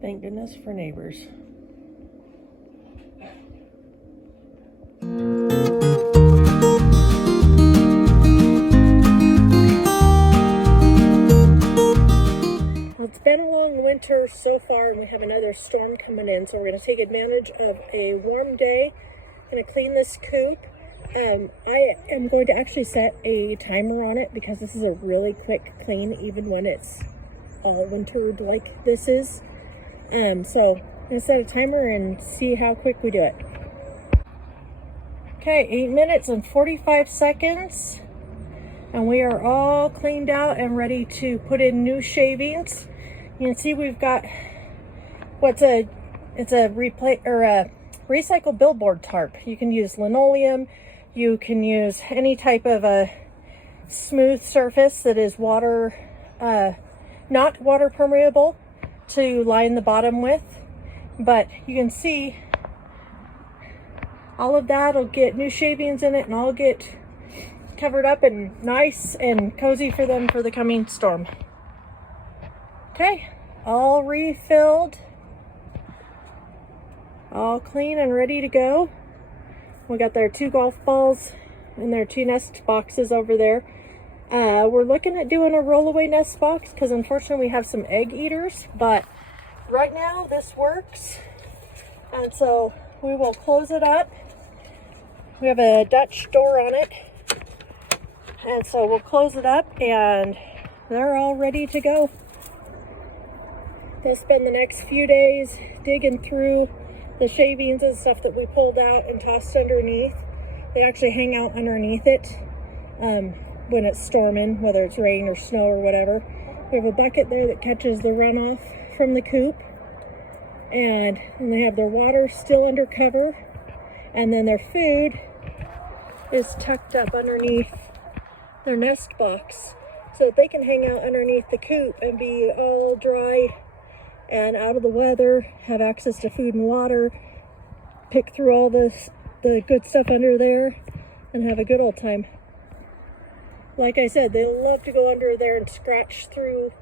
Thank goodness for neighbors. It's been a long winter so far, and we have another storm coming in, so we're going to take advantage of a warm day. I'm going to clean this coop. I am going to actually set a timer on it because this is a really quick clean, even when it's all wintered like this is. So I'm going to set a timer and see how quick we do it. Okay, 8 minutes and 45 seconds. And we are all cleaned out and ready to put in new shavings. You can see we've got a recycled billboard tarp. You can use linoleum. You can use any type of a smooth surface that is not water permeable to line the bottom with. But you can see all of that will get new shavings in it and all get covered up and nice and cozy for them for the coming storm. Okay, all refilled, all clean and ready to go. We got their 2 golf balls and their 2 nest boxes over there. We're looking at doing a rollaway nest box because unfortunately we have some egg eaters, but right now this works. And so we will close it up. We have a Dutch door on it. And so we'll close it up and they're all ready to go. They'll spend the next few days digging through the shavings and stuff that we pulled out and tossed underneath. They actually hang out underneath it when it's storming, whether it's rain or snow or whatever. We have a bucket there that catches the runoff from the coop. And they have their water still under cover. And then their food is tucked up underneath their nest box so that they can hang out underneath the coop and be all dry and out of the weather, have access to food and water, pick through all the good stuff under there, and have a good old time. Like I said, they love to go under there and scratch through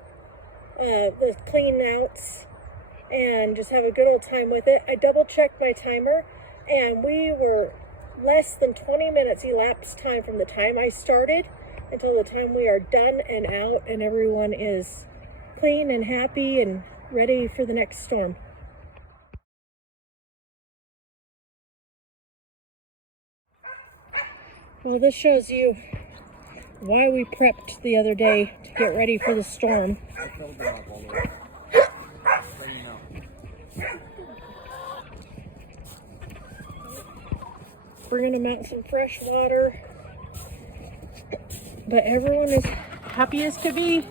the clean outs and just have a good old time with it. I double checked my timer and we were less than 20 minutes elapsed time from the time I started until the time we are done and out and everyone is clean and happy and ready for the next storm. Well, this shows you why we prepped the other day to get ready for the storm. Bringing them out some fresh water. But everyone is happy as could be.